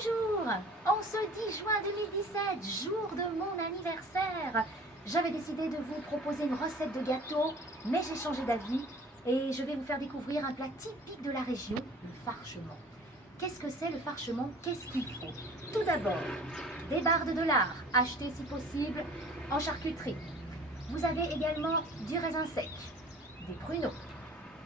Bonjour! En ce 10 juin 2017, jour de mon anniversaire, j'avais décidé de vous proposer une recette de gâteau, mais j'ai changé d'avis et je vais vous faire découvrir un plat typique de la région, le farchement. Qu'est-ce que c'est le farchement? Qu'est-ce qu'il faut? Tout d'abord, des barres de lard, achetées si possible en charcuterie. Vous avez également du raisin sec, des pruneaux,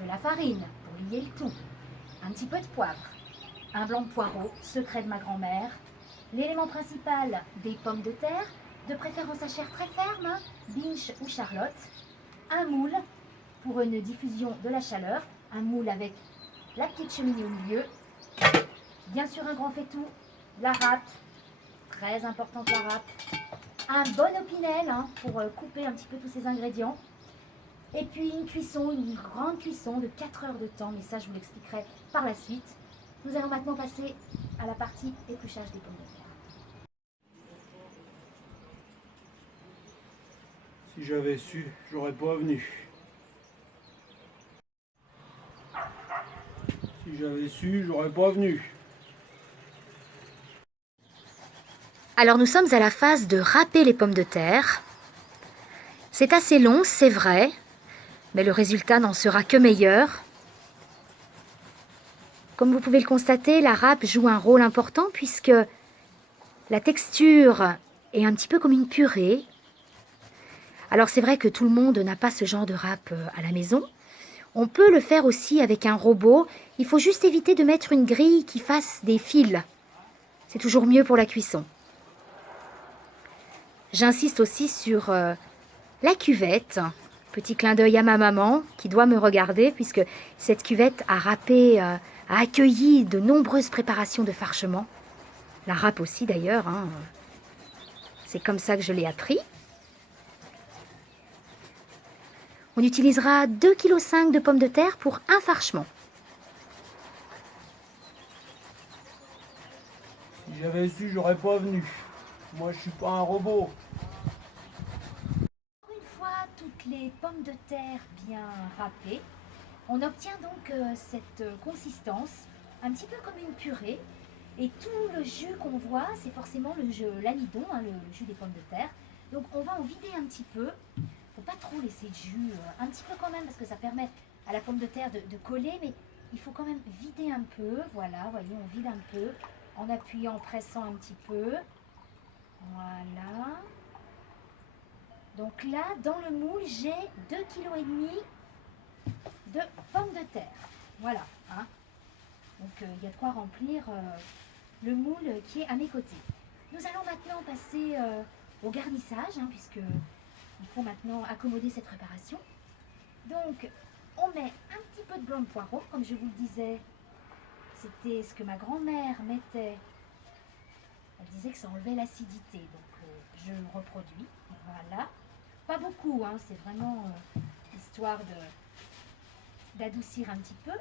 de la farine pour lier le tout, un petit peu de poivre, un blanc de poireau, secret de ma grand-mère, l'élément principal, des pommes de terre, de préférence à chair très ferme, hein, Binche ou Charlotte, un moule pour une diffusion de la chaleur, un moule avec la petite cheminée au milieu, bien sûr un grand faitout, la râpe, très importante la râpe, un bon opinel hein, pour couper un petit peu tous ces ingrédients, et puis une cuisson, une grande cuisson de 4 heures de temps, mais ça je vous l'expliquerai par la suite. Nous allons maintenant passer à la partie épluchage des pommes de terre. Si j'avais su, j'aurais pas venu. Si j'avais su, j'aurais pas venu. Alors nous sommes à la phase de râper les pommes de terre. C'est assez long, c'est vrai, mais le résultat n'en sera que meilleur. Comme vous pouvez le constater, la râpe joue un rôle important puisque la texture est un petit peu comme une purée. Alors c'est vrai que tout le monde n'a pas ce genre de râpe à la maison. On peut le faire aussi avec un robot. Il faut juste éviter de mettre une grille qui fasse des fils. C'est toujours mieux pour la cuisson. J'insiste aussi sur la cuvette. Petit clin d'œil à ma maman qui doit me regarder puisque cette cuvette a râpé, a accueilli de nombreuses préparations de farchement. La râpe aussi d'ailleurs. Hein. C'est comme ça que je l'ai appris. On utilisera 2,5 kg de pommes de terre pour un farchement. Si j'avais su, j'aurais pas venu. Moi, je suis pas un robot. Une fois toutes les pommes de terre bien râpées, on obtient donc cette consistance, un petit peu comme une purée. Et tout le jus qu'on voit, c'est forcément l'amidon, hein, le jus des pommes de terre. Donc on va en vider un petit peu. Il ne faut pas trop laisser de jus, un petit peu quand même, parce que ça permet à la pomme de terre de coller, mais il faut quand même vider un peu. Voilà, vous voyez, on vide un peu, en appuyant, en pressant un petit peu. Voilà. Donc là, dans le moule, j'ai 2,5 kg de pommes de terre. Voilà. Hein. Donc il y a de quoi remplir le moule qui est à mes côtés. Nous allons maintenant passer au garnissage, hein, puisque il faut maintenant accommoder cette préparation. Donc on met un petit peu de blanc de poireau, comme je vous le disais, c'était ce que ma grand-mère mettait. Elle disait que ça enlevait l'acidité, donc je reproduis. Voilà. Pas beaucoup, hein, c'est vraiment histoire d'adoucir un petit peu.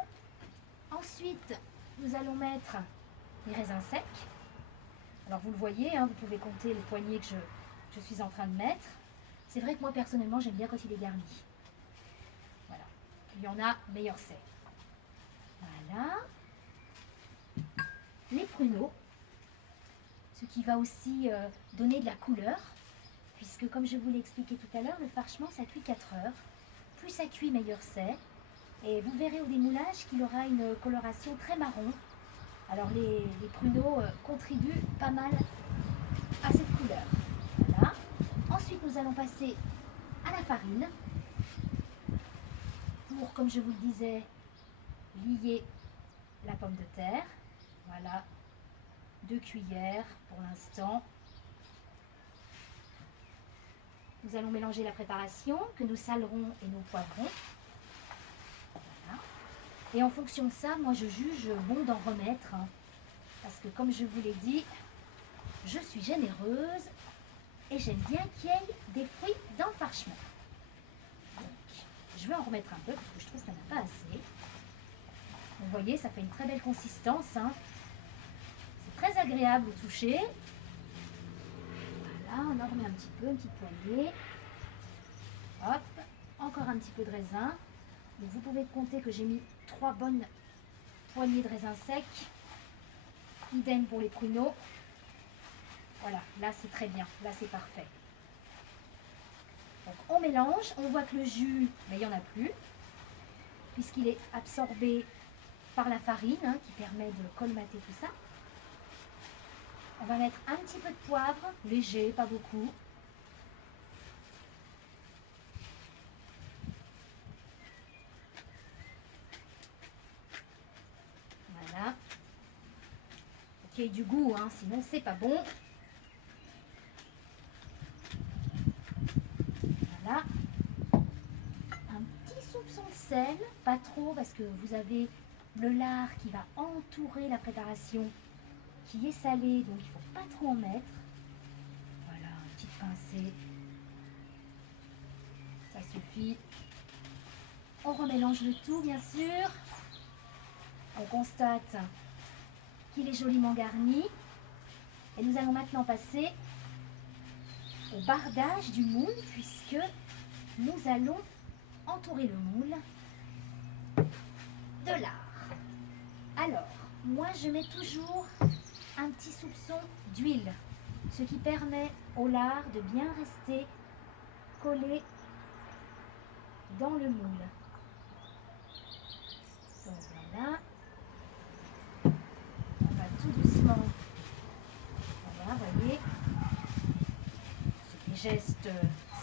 Ensuite, nous allons mettre les raisins secs. Alors vous le voyez, hein, vous pouvez compter les poignées que je suis en train de mettre. C'est vrai que moi personnellement j'aime bien quand il est garni. Voilà. Il y en a, meilleur c'est. Voilà. Les pruneaux. Ce qui va aussi donner de la couleur. Puisque comme je vous l'ai expliqué tout à l'heure, le farchement ça cuit 4 heures. Plus ça cuit, meilleur c'est. Et vous verrez au démoulage qu'il aura une coloration très marron. Alors les pruneaux contribuent pas mal à cette couleur. Voilà. Ensuite nous allons passer à la farine pour, comme je vous le disais, lier la pomme de terre. Voilà, 2 cuillères pour l'instant. Nous allons mélanger la préparation que nous salerons et nous poivrons. Voilà. Et en fonction de ça, moi je juge bon d'en remettre. Hein, parce que comme je vous l'ai dit, je suis généreuse et j'aime bien qu'il y ait des fruits dans le farchement. Donc, je vais en remettre un peu parce que je trouve qu'il n'y en a pas assez. Vous voyez, ça fait une très belle consistance. Hein. C'est très agréable au toucher. Voilà, on en remet un petit peu, une petite poignée. Hop, encore un petit peu de raisin. Donc vous pouvez compter que j'ai mis 3 bonnes poignées de raisin sec. Idem pour les pruneaux. Voilà, là c'est très bien, là c'est parfait. Donc on mélange, on voit que le jus, mais il n'y en a plus, puisqu'il est absorbé par la farine hein, qui permet de colmater tout ça. On va mettre un petit peu de poivre, léger, pas beaucoup. Voilà. Qu'il y ait du goût, hein, sinon c'est pas bon. Voilà. Un petit soupçon de sel, pas trop parce que vous avez le lard qui va entourer la préparation qui est salé, donc il ne faut pas trop en mettre. Voilà, une petite pincée. Ça suffit. On remélange le tout, bien sûr. On constate qu'il est joliment garni. Et nous allons maintenant passer au bardage du moule, puisque nous allons entourer le moule de lard. Alors, moi je mets toujours un petit soupçon d'huile, ce qui permet au lard de bien rester collé dans le moule. Donc voilà, on va tout doucement, voilà, voyez, c'est des gestes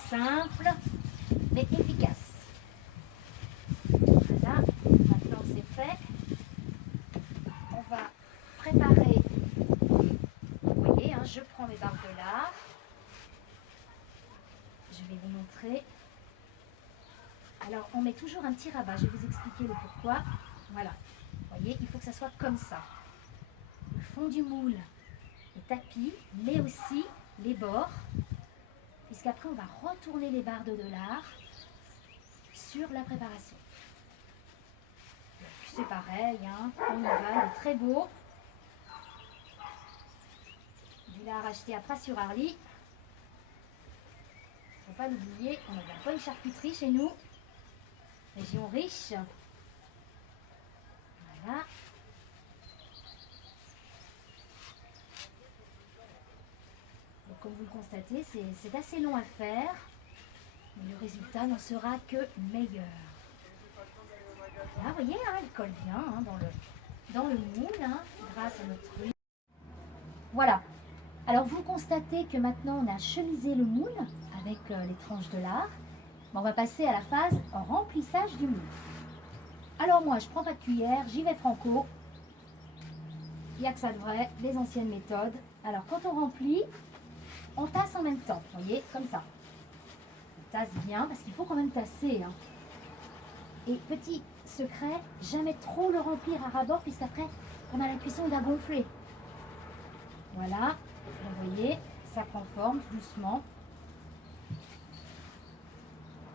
simples mais efficaces. Voilà, maintenant que c'est fait, on va préparer. Vous voyez, hein, je prends mes barres de lard. Je vais vous montrer. Alors, on met toujours un petit rabat. Je vais vous expliquer le pourquoi. Voilà. Vous voyez, il faut que ça soit comme ça. Le fond du moule est tapis, mais aussi les bords. Puisqu'après, on va retourner les barres de lard sur la préparation. C'est pareil, hein, on y va, il est très beau. Du lard acheté à Pras sur Arly. Il ne faut pas l'oublier, on a de la bonne charcuterie chez nous. Région riche. Voilà. Donc, comme vous le constatez, c'est assez long à faire, mais le résultat n'en sera que meilleur. Là, vous voyez, hein, elle colle bien hein, dans le moule, hein, grâce à notre huile. Voilà. Alors, vous constatez que maintenant, on a chemisé le moule avec les tranches de lard. On va passer à la phase remplissage du moule. Alors, moi, je prends pas de cuillère, j'y vais franco. Il n'y a que ça de vrai, les anciennes méthodes. Alors, quand on remplit, on tasse en même temps, vous voyez, comme ça. On tasse bien, parce qu'il faut quand même tasser. Hein. Et petit secret, jamais trop le remplir à ras-bord, puisqu'après, pendant la cuisson, il va gonfler. Voilà, vous voyez, ça prend forme doucement.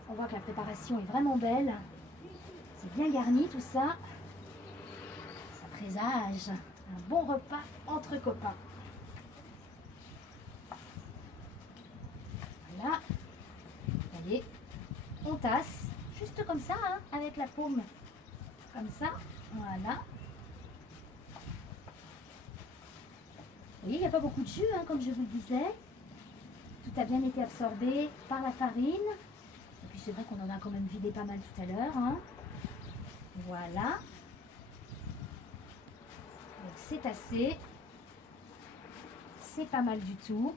On voit que la préparation est vraiment belle. C'est bien garni tout ça. Ça présage un bon repas entre copains. Voilà, vous voyez, on tasse, juste comme ça, hein, avec la paume. Comme ça, voilà. Vous voyez, il n'y a pas beaucoup de jus, hein, comme je vous le disais. Tout a bien été absorbé par la farine. Et puis c'est vrai qu'on en a quand même vidé pas mal tout à l'heure. Hein. Voilà. Donc c'est assez. C'est pas mal du tout.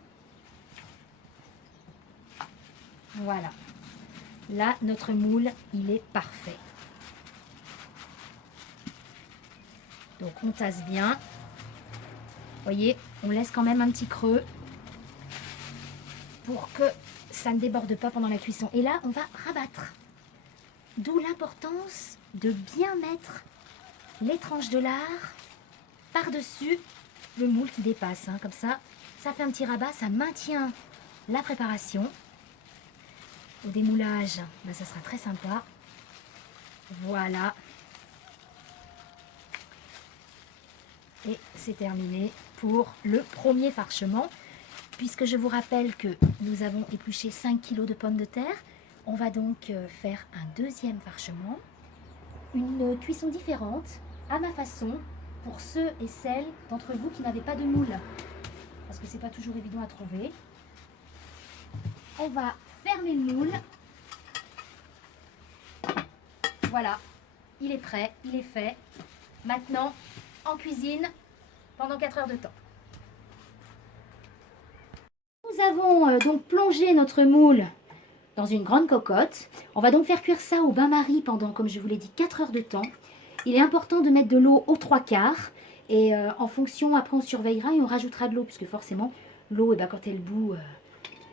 Voilà. Là, notre moule, il est parfait. Donc on tasse bien. Vous voyez, on laisse quand même un petit creux pour que ça ne déborde pas pendant la cuisson. Et là, on va rabattre. D'où l'importance de bien mettre les tranches de lard par-dessus le moule qui dépasse. Hein, comme ça, ça fait un petit rabat, ça maintient la préparation. Au démoulage, ben, ça sera très sympa. Voilà. Et c'est terminé pour le premier farchement. Puisque je vous rappelle que nous avons épluché 5 kg de pommes de terre, on va donc faire un deuxième farchement. Une cuisson différente, à ma façon, pour ceux et celles d'entre vous qui n'avaient pas de moule. Parce que c'est pas toujours évident à trouver. On va fermer le moule. Voilà, il est prêt, il est fait. Maintenant, en cuisine pendant 4 heures de temps. Nous avons donc plongé notre moule dans une grande cocotte. On va donc faire cuire ça au bain-marie pendant, comme je vous l'ai dit, 4 heures de temps. Il est important de mettre de l'eau aux 3/4 et en fonction, après on surveillera et on rajoutera de l'eau puisque forcément l'eau, quand elle bout,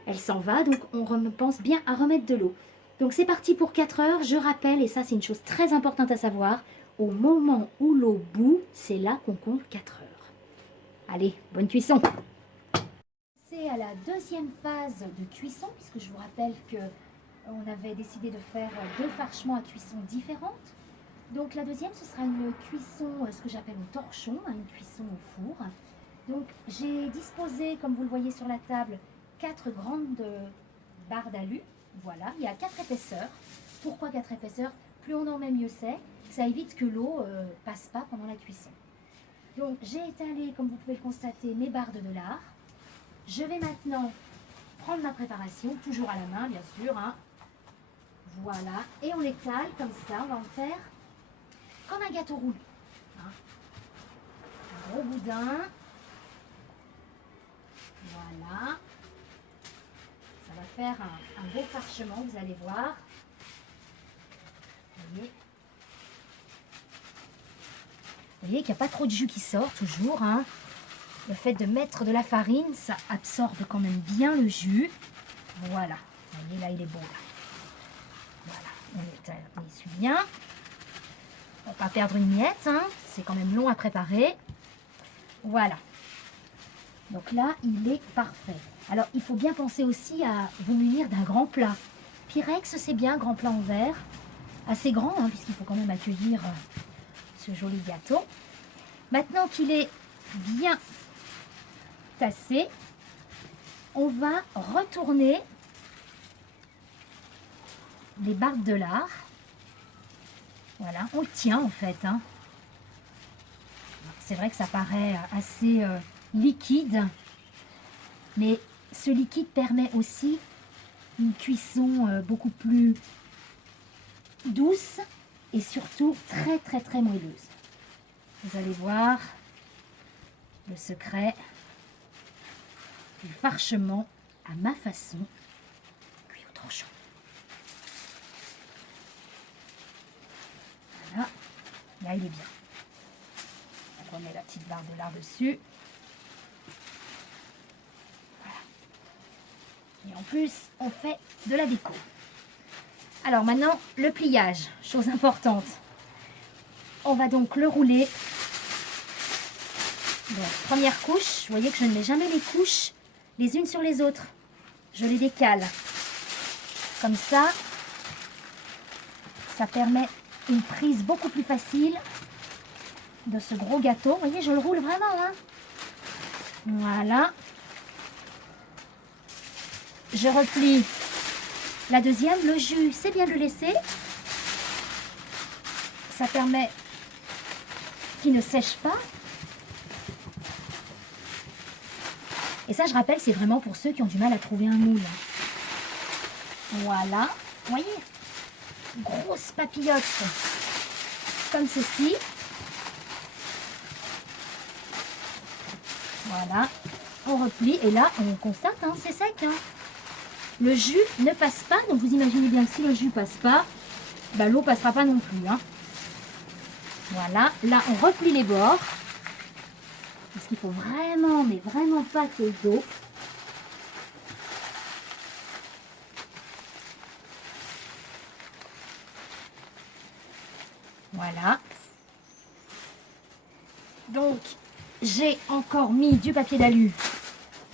elle s'en va. Donc on pense bien à remettre de l'eau. Donc c'est parti pour 4 heures. Je rappelle, et ça c'est une chose très importante à savoir, au moment où l'eau bout, c'est là qu'on compte 4 heures. Allez, bonne cuisson! C'est à la deuxième phase de cuisson, puisque je vous rappelle qu'on avait décidé de faire 2 farchements à cuisson différentes. Donc la deuxième, ce sera une cuisson, ce que j'appelle au torchon, une cuisson au four. Donc j'ai disposé, comme vous le voyez sur la table, 4 grandes barres d'alu. Voilà, il y a 4 épaisseurs. Pourquoi 4 épaisseurs? Plus on en met, mieux c'est. Ça évite que l'eau passe pas pendant la cuisson. Donc j'ai étalé, comme vous pouvez le constater, mes barres de lard. Je vais maintenant prendre ma préparation, toujours à la main bien sûr. Hein. Voilà, et on l'étale comme ça, on va en faire comme un gâteau roulé. Hein. Un gros boudin. Voilà. Ça va faire un beau parchemin, vous allez voir. Vous voyez qu'il n'y a pas trop de jus qui sort toujours. Hein. Le fait de mettre de la farine, ça absorbe quand même bien le jus. Voilà. Vous voyez, là, il est beau. Là. Voilà. On essuie bien. On ne va pas perdre une miette. Hein. C'est quand même long à préparer. Voilà. Donc là, il est parfait. Alors, il faut bien penser aussi à vous munir d'un grand plat. Pyrex, c'est bien, grand plat en verre. Assez grand, hein, puisqu'il faut quand même accueillir ce joli gâteau. Maintenant qu'il est bien tassé, on va retourner les barres de lard. Voilà, on le tient en fait. Hein. C'est vrai que ça paraît assez liquide, mais ce liquide permet aussi une cuisson beaucoup plus douce et surtout très très très moelleuse. Vous allez voir le secret du farchement à ma façon, cuit au torchon. Voilà, là il est bien. Donc on met la petite barre de lard dessus. Voilà. Et en plus, on fait de la déco. Alors maintenant, le pliage, chose importante. On va donc le rouler. Donc, première couche, vous voyez que je ne mets jamais les couches les unes sur les autres. Je les décale. Comme ça, ça permet une prise beaucoup plus facile de ce gros gâteau. Vous voyez, je le roule vraiment. Hein. Voilà. Je replie la deuxième. Le jus, c'est bien de le laisser. Ça permet qu'il ne sèche pas. Et ça, je rappelle, c'est vraiment pour ceux qui ont du mal à trouver un moule. Voilà. Vous voyez, grosse papillote comme ceci. Voilà. On replie et là, on constate, hein, c'est sec. Hein. Le jus ne passe pas. Donc, vous imaginez bien que si le jus ne passe pas, bah, l'eau ne passera pas non plus. Hein. Voilà. Là, on replie les bords. Parce qu'il faut vraiment, mais vraiment pas qu'il y ait d'eau. Voilà. Donc, j'ai encore mis du papier d'alu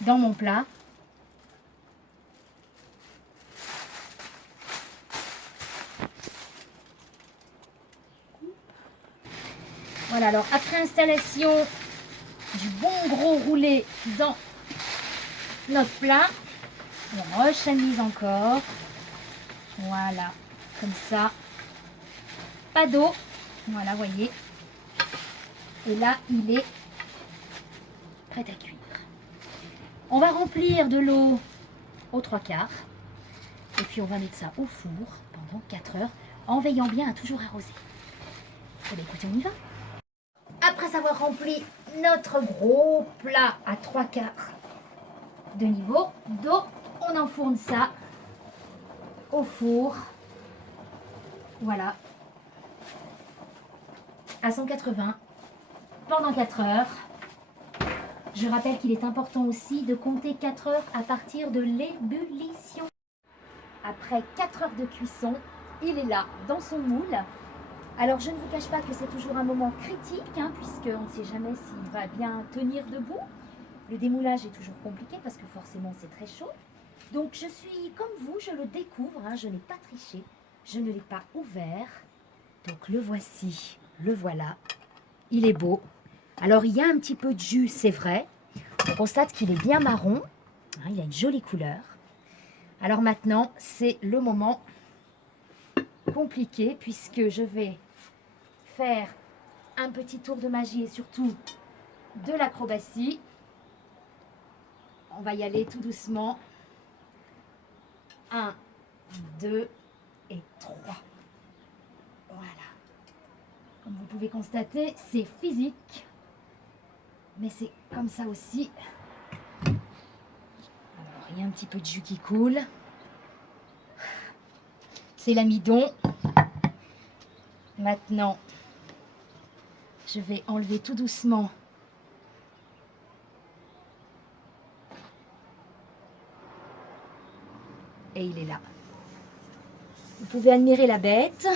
dans mon plat. Voilà, alors après installation du bon gros roulé dans notre plat, on rechamise encore. Voilà, comme ça. Pas d'eau. Voilà, voyez. Et là, il est prêt à cuire. On va remplir de l'eau aux 3/4. Et puis on va mettre ça au four pendant 4 heures en veillant bien à toujours arroser. Eh bien, écoutez, on y va. Après avoir rempli notre gros plat à 3/4 de niveau d'eau, on enfourne ça au four. Voilà. À 180 pendant 4 heures. Je rappelle qu'il est important aussi de compter 4 heures à partir de l'ébullition. Après 4 heures de cuisson, il est là dans son moule. Alors je ne vous cache pas que c'est toujours un moment critique, puisqu'on ne sait jamais s'il va bien tenir debout. Le démoulage est toujours compliqué parce que forcément c'est très chaud. Donc je suis comme vous, je le découvre, je n'ai pas triché, je ne l'ai pas ouvert. Donc le voici, le voilà, il est beau. Alors il y a un petit peu de jus, c'est vrai. On constate qu'il est bien marron, il a une jolie couleur. Alors maintenant, c'est le moment compliqué puisque je vais faire un petit tour de magie et surtout de l'acrobatie. On va y aller tout doucement. 1, 2 et 3. Voilà. Comme vous pouvez constater, c'est physique. Mais c'est comme ça aussi. Alors, il y a un petit peu de jus qui coule. C'est l'amidon. Maintenant, je vais enlever tout doucement et il est là. Vous pouvez admirer la bête.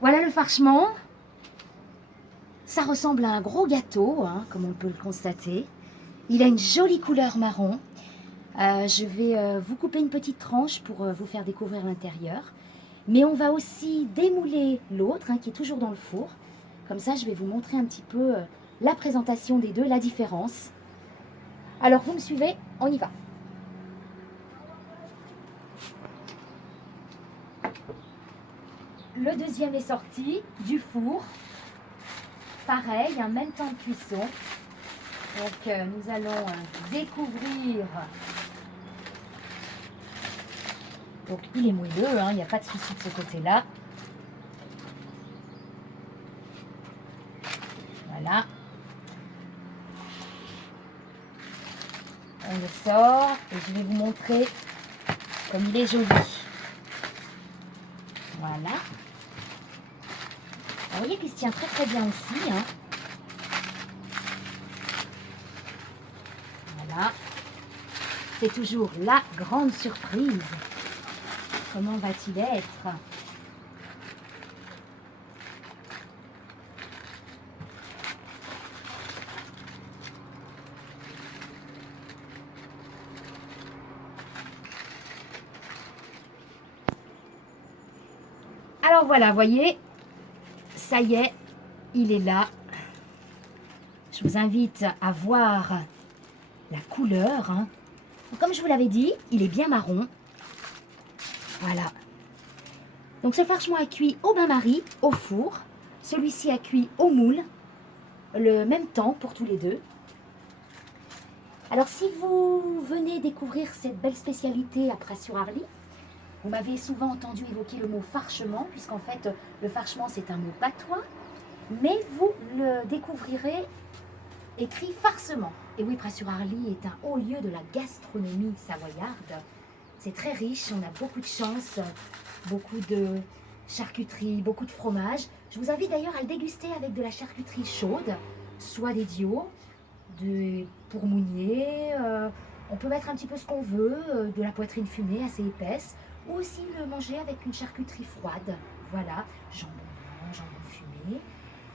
Voilà le farchement. Ça ressemble à un gros gâteau, comme on peut le constater. Il a une jolie couleur marron. Je vais vous couper une petite tranche pour vous faire découvrir l'intérieur. Mais on va aussi démouler l'autre, qui est toujours dans le four. Comme ça, je vais vous montrer un petit peu la présentation des deux, la différence. Alors, vous me suivez, on y va. Le deuxième est sorti du four. Pareil, même temps de cuisson. Donc, nous allons découvrir. Donc, il est moelleux, il n'y a pas de souci de ce côté-là. Voilà. On le sort et je vais vous montrer comme il est joli. Voilà. Vous voyez qu'il se tient très très bien aussi. Voilà. C'est toujours la grande surprise. Comment va-t-il être ? Alors voilà, voyez, ça y est, il est là. Je vous invite à voir la couleur. Comme je vous l'avais dit, il est bien marron. Voilà. Donc ce farchement a cuit au bain-marie, au four. Celui-ci a cuit au moule. Le même temps pour tous les deux. Alors si vous venez découvrir cette belle spécialité à Pras-sur-Arly, vous m'avez souvent entendu évoquer le mot farchement, puisqu'en fait le farchement c'est un mot patois, mais vous le découvrirez écrit farcement. Et oui, Pras-sur-Arly est un haut lieu de la gastronomie savoyarde. C'est très riche, on a beaucoup de chance, beaucoup de charcuterie, beaucoup de fromage. Je vous invite d'ailleurs à le déguster avec de la charcuterie chaude, soit des diaux, des pourmouniers, on peut mettre un petit peu ce qu'on veut, de la poitrine fumée assez épaisse, ou aussi le manger avec une charcuterie froide. Voilà, jambon blanc, jambon fumé.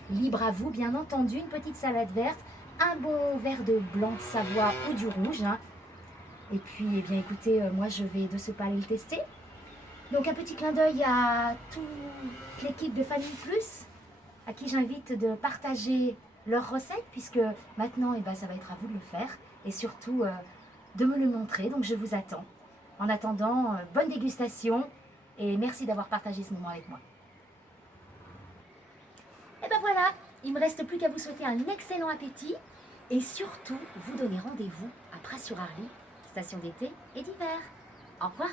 Libre à vous, bien entendu, une petite salade verte, un bon verre de blanc de Savoie ou du rouge. Et puis, eh bien, écoutez, moi, je vais de ce pas aller le tester. Donc, un petit clin d'œil à toute l'équipe de Famille Plus, à qui j'invite de partager leurs recettes, puisque maintenant, ça va être à vous de le faire, et surtout de me le montrer. Donc, je vous attends. En attendant, bonne dégustation, et merci d'avoir partagé ce moment avec moi. Et ben voilà, Il me reste plus qu'à vous souhaiter un excellent appétit et surtout vous donner rendez-vous à Pras-sur-Arly, station d'été et d'hiver. Au revoir.